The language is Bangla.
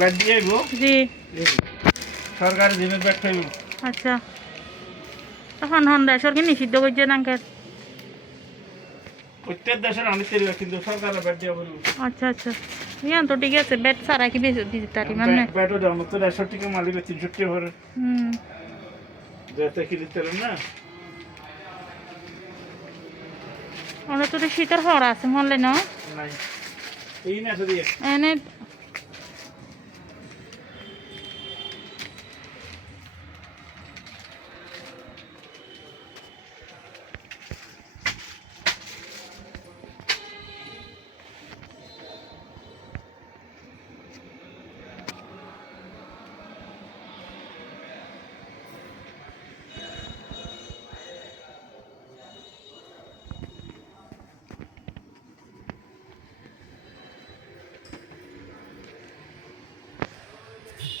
ব্যাট দিয়ে আইব জি সরকার জিমের ব্যাট খাইব আচ্ছা তখন হন দেশের কি নিষিদ্ধ করছে নাঙ্কের প্রত্যেক দেশের আমি তেল কিন্তু সরকারের ব্যাট দিয়ে বলব আচ্ছা আচ্ছা ইয়ান তো ঠিক আছে বেড সারা কি বেশি দিতে তারি মানে ব্যাটও দাম তো 150 টাকা মালিক 300 টাকা করে হুম যেতে কি দিতে না ওরা তো শীতের হরা আছে মনে না নাই এই না তো দিয়ে এনে